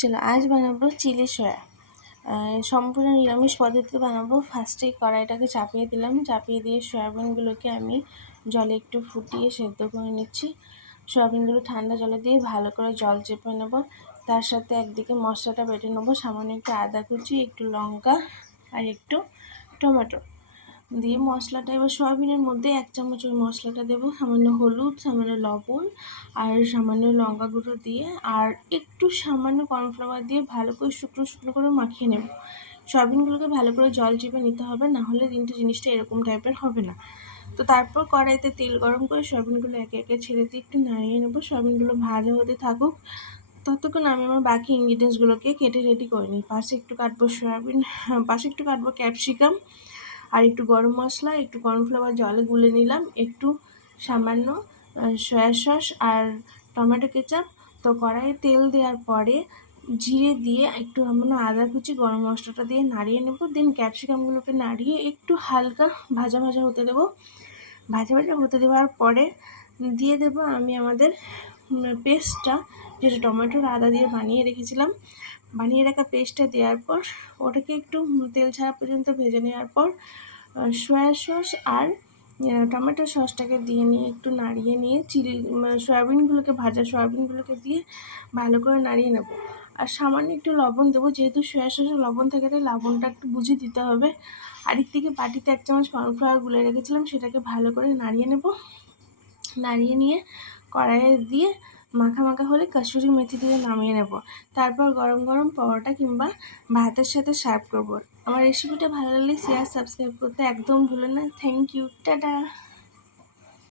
চলো আজ বানাবো চিলি সয়া। সম্পূর্ণ নিরামিষ পদ্ধতিতে বানাবো। ফার্স্টেই কড়াইটাকে চাপিয়ে দিলাম, চাপিয়ে দিয়ে সয়াবিনগুলোকে আমি জলে একটু ফুটিয়ে সেদ্ধ করে নিচ্ছি। সয়াবিনগুলো ঠান্ডা জলে দিয়ে ভালো করে জল চেপে নেব। তার সাথে একদিকে মশলাটা বেটে নেবো। সামান্য একটু আদা কুচি, একটু লঙ্কা আর একটু টমেটো দিয়ে মশলাটা এবার সয়াবিনের মধ্যে 1 চামচ ওই মশলাটা দেবো, সামান্য হলুদ, সামান্য লবণ আর সামান্য লঙ্কা গুঁড়ো দিয়ে আর একটু সামান্য কর্নফ্লাওয়ার দিয়ে ভালো করে শুকনো শুকনো করে মাখিয়ে নেব। সয়াবিনগুলোকে ভালো করে জল চিপে নিতে হবে, না হলে কিন্তু জিনিসটা এরকম টাইপের হবে না। তো তারপর কড়াইতে তেল গরম করে সয়াবিনগুলো একে একে ছেড়ে দিয়ে একটু নাড়িয়ে নেবো। সয়াবিনগুলো ভাজা হতে থাকুক, ততক্ষণ আমি আমার বাকি ইনগ্রিডিয়েন্টসগুলোকে কেটে রেডি করে নিই। পাশে একটু কাটবো ক্যাপসিকাম আর একটু গরম মশলা, একটু কর্নফ্লাওয়ার জলে গুলে নিলাম, একটু সামান্য সয়া সস আর টমেটো কেচাপ। তো কড়াইয়ে তেল দেওয়ার পরে জিরে দিয়ে একটু সামান্য আদা কুচি, গরম মশলাটা দিয়ে নাড়িয়ে নেব। দেন ক্যাপসিকামগুলোকে নাড়িয়ে একটু হালকা ভাজা ভাজা হতে দেবো। ভাজা ভাজা হতে দেওয়ার পরে দিয়ে দেবো আমি আমাদের পেস্টটা, যেটা টমেটোর আদা দিয়ে বানিয়ে রেখেছিলাম। বানিয়ে রাখা পেস্টটা দেওয়ার পর ওটাকে একটু তেল ছাড়া পর্যন্ত ভেজে নেওয়ার পর সয়া সস আর টমেটো সসটাকে দিয়ে নিয়ে একটু নাড়িয়ে নিয়ে ভাজা সয়াবিনগুলোকে দিয়ে ভালো করে নাড়িয়ে নেব। আর সামান্য একটু লবণ দেবো, যেহেতু সয়া সসে লবণ থাকে তাই লবণটা একটু বুঝে দিতে হবে। আরেক দিকে বাটিতে 1 চামচ কর্নফ্লাওয়ার গুলে রেখেছিলাম, সেটাকে ভালো করে নাড়িয়ে নেব। নাড়িয়ে নিয়ে কড়াইয়ে দিয়ে মাখা মাখা হলে কসুরি মেথি দিয়ে নামিয়ে নেব। তারপর গরম গরম পরোটা কিংবা ভাতের সাথে সার্ভ করব। আমার রেসিপিটা ভালো লাগলে শেয়ার, সাবস্ক্রাইব করতে একদম ভুলো না। Thank you, tata.